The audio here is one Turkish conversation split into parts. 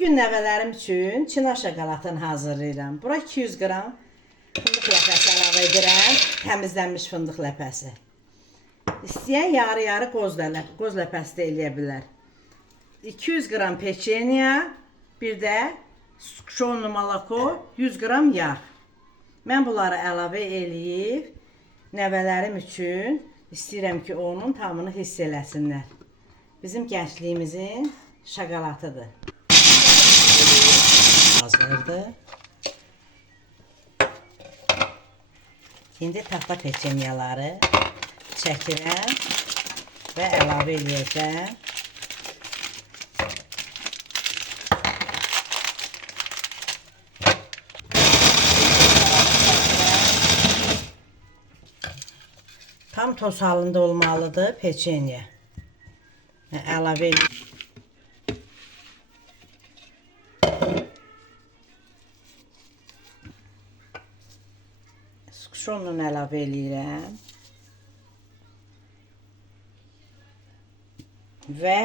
gün nəvələrim üçün çinar şokoladını hazırlayıram. Bura 200 qram fındıq ləpəsi əlavə edirəm. Təmizlənmiş fındıq ləpəsi. İstəyən yarı-yarı qoz, ləpə, qoz ləpəsi də eləyə bilər. 200 qram peçeniya, bir də skşonlu moloko, 100 qram yağ. Mən bunları əlavə eləyib nəvələrim üçün istəyirəm ki, onun tamını hiss eləsinlər. Bizim gəncliyimizin şokoladıdır. Hazırdır. İndi taxta peçenyaları çəkirəm və əlavə eləyəcəm. Tam toz halında olmalıdır peçenya. Və Əlavə el- Skşonla əlavə eləyirəm. Və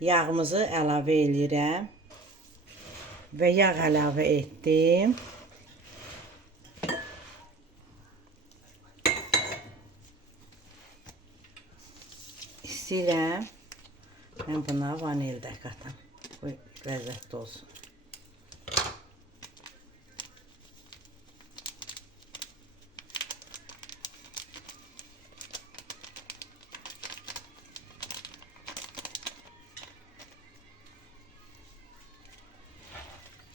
yağımızı əlavə eləyirəm. Və yağ əlavə etdim. İstəyirəm mən buna vanil də qatam. Qoy ləzzətli olsun.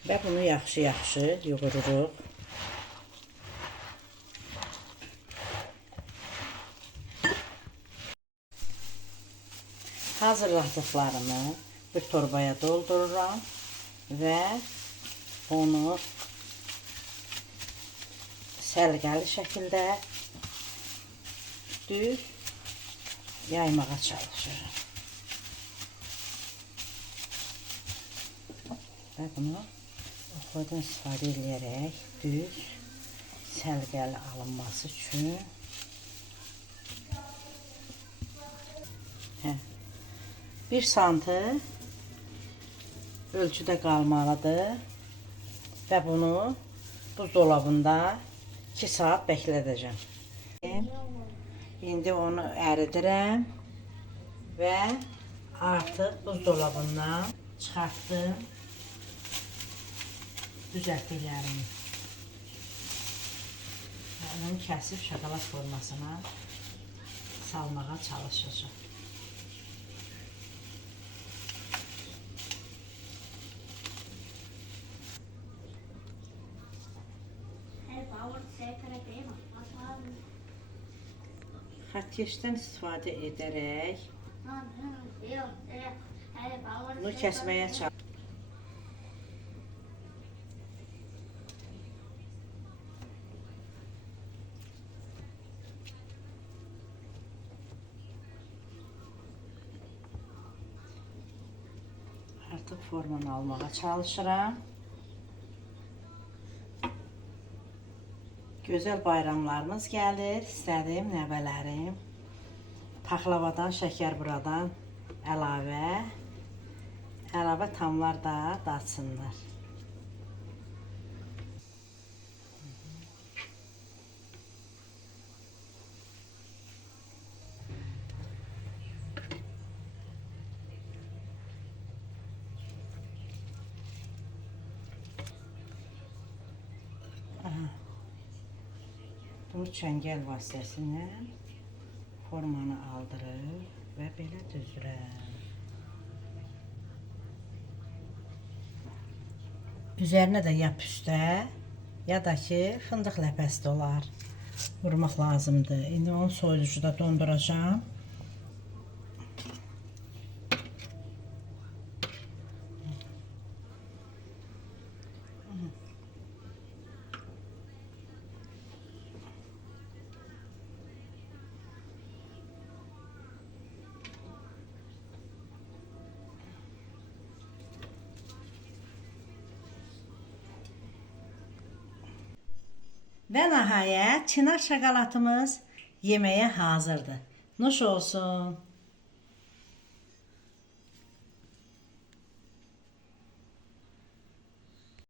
Və bunu yaxşı-yaxşı yoğururuq. Hazırladıqlarımı bir torbaya doldururam və onu səliqəli şəkildə düz yaymağa çalışıram. Və bunu oxudan istifadə edərək düz səliqəli alınması üçün. Hə, 1 santı ölçüdə qalmalıdır və bunu buzdolabında 2 saat bəklədəcəm. İndi onu əridirəm və artıq buzdolabından çıxartdım düzəltdiklərimi. Və Onu kəsib şokolad formasına salmağa çalışacağım. Xətkeşdən istifadə edərək bunu kəsməyə çalış. Artıq formanı almağa çalışıram. Gözəl bayramlarımız gəlir. İstədim nəvələrim paxlavadan, şəkər buradan əlavə əlavə tamlar da datsınlar. Bunu çəngəl vasitəsilə formanı aldırır və belə düzürəm. Üzərinə də ya ya da ki, fındıq ləpəsi də olar. Vurmaq lazımdır. İndi onu soyuducuda donduracağam. Və nəhayət, çinar şokoladımız yeməyə hazırdır. Nuş olsun.